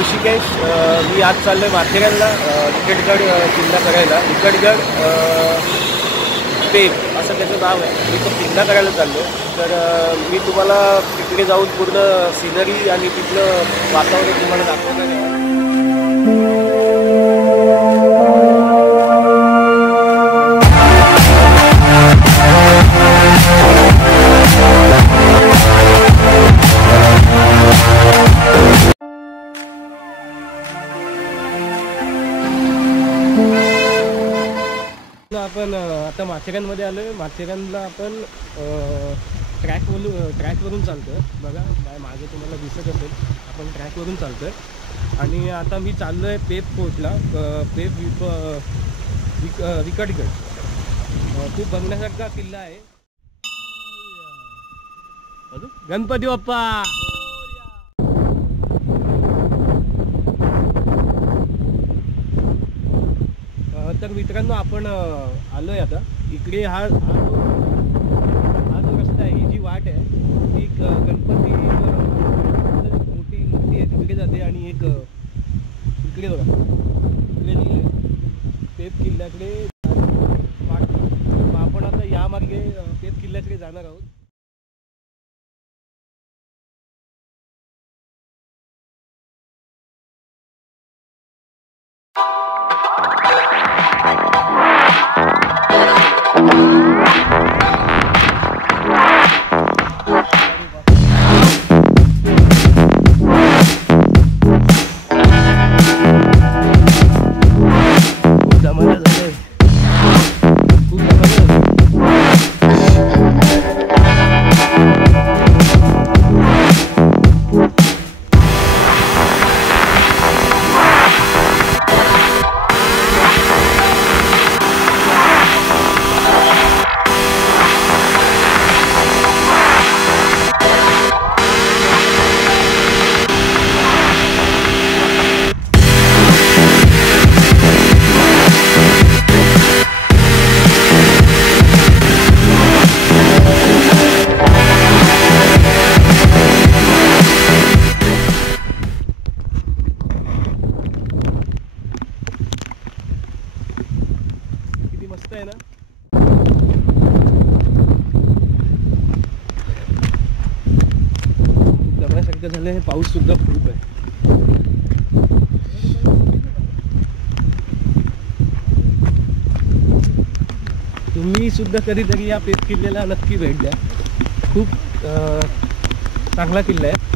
ऋषिकेश. मी आज चाललो आहे माथेरानला विकटगड किल्ला करायला. विकटगड पेब असं त्याचं नाव आहे. मी तो किल्ला करायला चाललो आहे. तर मी तुम्हाला तिकडे जाऊन पूर्ण सिनरी आणि तिथलं वातावरण तुम्हाला दाखवणार आहे. आपण आता माथेरानमध्ये आलो आहे. माथेरानला आपण ट्रॅकवरून चालतो आहे. बघा मागे तुम्हाला दिसत असेल, आपण ट्रॅकवरून चालतो आहे. आणि आता मी चाललो आहे पेब फोर्टला. विकटगड खूप बघण्यासारखा किल्ला आहे. गणपती बाप्पा. तर मित्रांनो आपण आलो आहे आता इकडे. हा जो रस्ता आहे, ही जी वाट आहे ती एक गणपती मोठी मूर्ती आहे तिकडे जाते. आणि एक इकडे बघा, इकडे लिहिले पेब किल्ल्याकडे वाट. आपण आता या मार्गे पेब किल्ल्याकडे जाणार आहोत. झालं. पाऊस सुद्धा खूप आहे. तुम्ही सुद्धा कधीतरी या पेब किल्ल्याला नक्की भेट द्या. खूप चांगला किल्ला आहे.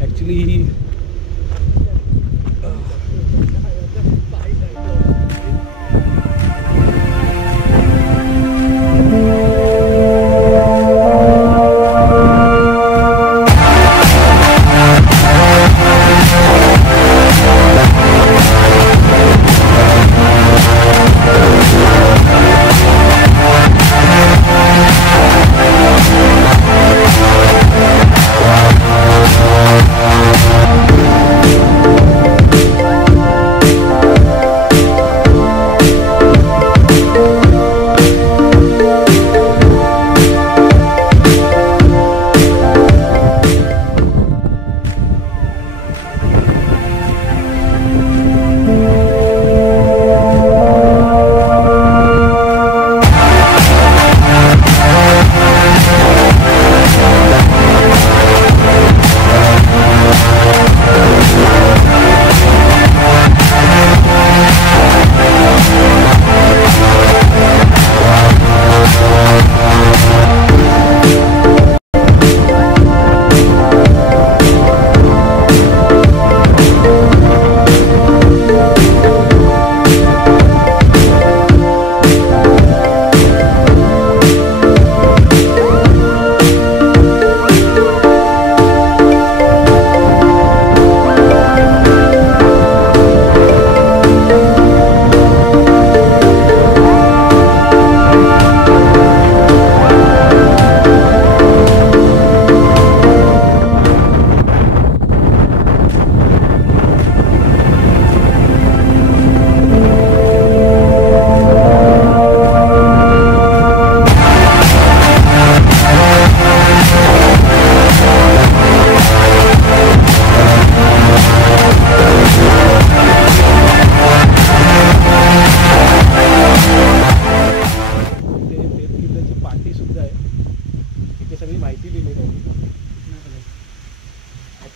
ॲक्च्युली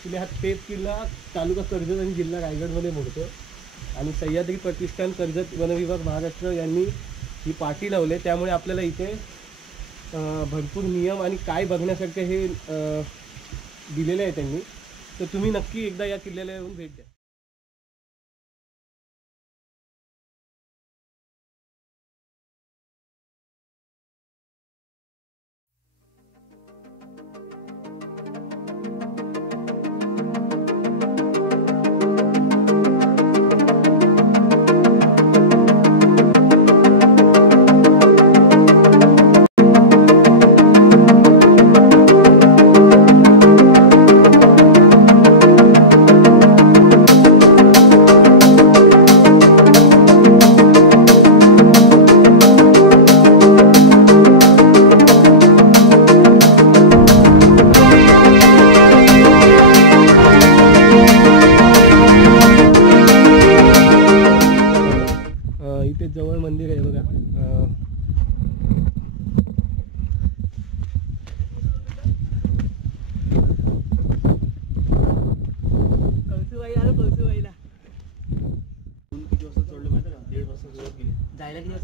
ॲक्च्युली हा पेब किल्ला तालुका कर्जत आणि जिल्हा रायगडमध्ये मोडतो आणि सह्याद्री प्रतिष्ठान कर्जत वनविभाग महाराष्ट्र यांनी ही पाटी लावले, त्यामुळे आपल्याला इथे भरपूर नियम आणि काय बघण्यासारखे हे दिलेले आहे त्यांनी. तर तुम्ही नक्की एकदा या किल्ल्याला येऊन भेट द्या. इथे जवळ मंदिर आहे बघा. कळसुबाई आलो कळसुबाईला. किती वाजता चढलो माहिती का? 1:30 वाजता सुरुवात केली. जायला किती वाजता